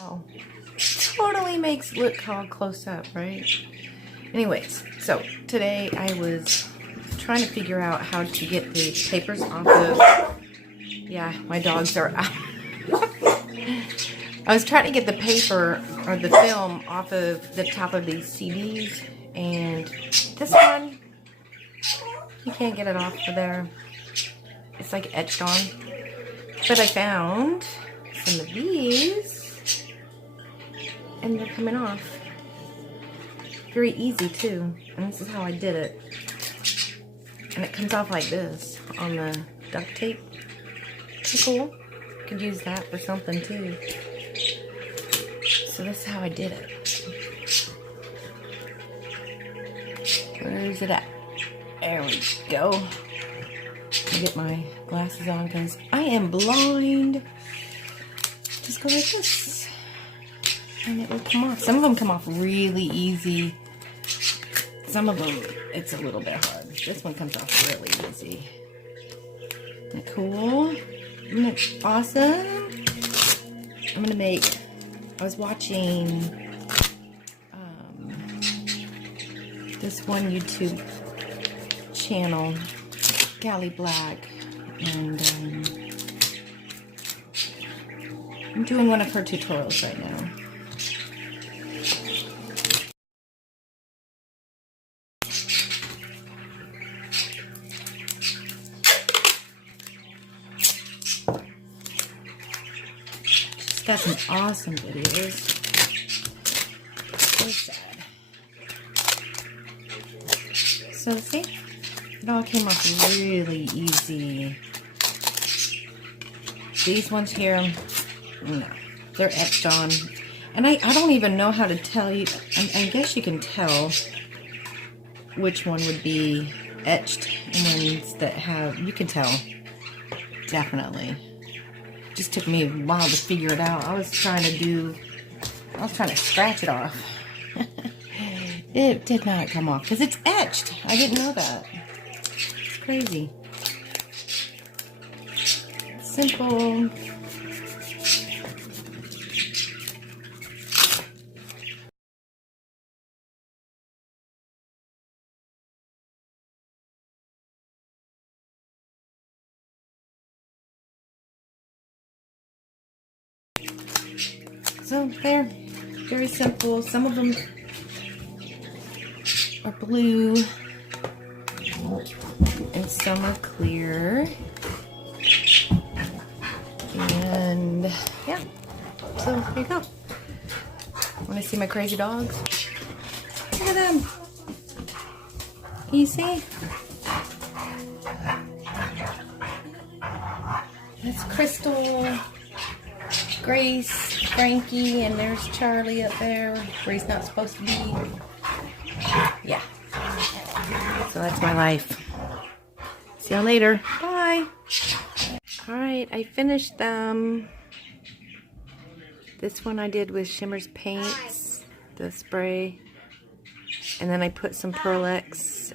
Wow. Totally makes look all close up, right? Anyways, so today I was trying to figure out how to get the papers off of, yeah, my dogs are out. I was trying to get the paper or the film off of the top of these CDs, and this one, you can't get it off of there. It's like etched on. But I found some of these, and they're coming off. Very easy too, and this is how I did it. And it comes off like this on the duct tape. Pretty cool. Could use that for something too. So this is how I did it. Where's it at? There we go. I'll get my glasses on because I am blind. Just go like this. And it will come off. Some of them come off really easy. Some of them, it's a little bit hard. This one comes off really easy. Isn't that cool? Isn't it awesome? I'm gonna make, I was watching this one YouTube channel, Cali Black, and I'm doing one of her tutorials right now. She's got some awesome videos. So sad. So see, it all came off really easy. These ones here, no, they're etched on. And I don't even know how to tell you, I guess you can tell which one would be etched and ones that have, you can tell, definitely. It just took me a while to figure it out. I was trying to scratch it off. It did not come off because it's etched. I didn't know that. It's crazy. Simple. So there, very simple. Some of them are blue and some are clear. And yeah, so there you go. Want to see my crazy dogs? Look at them. Can you see? That's Crystal, Grace, Frankie, and there's Charlie up there where he's not supposed to be. Yeah. So that's my life. See y'all later. Bye. Alright, I finished them. This one I did with Shimmer's paints, the spray. And then I put some Pearl X.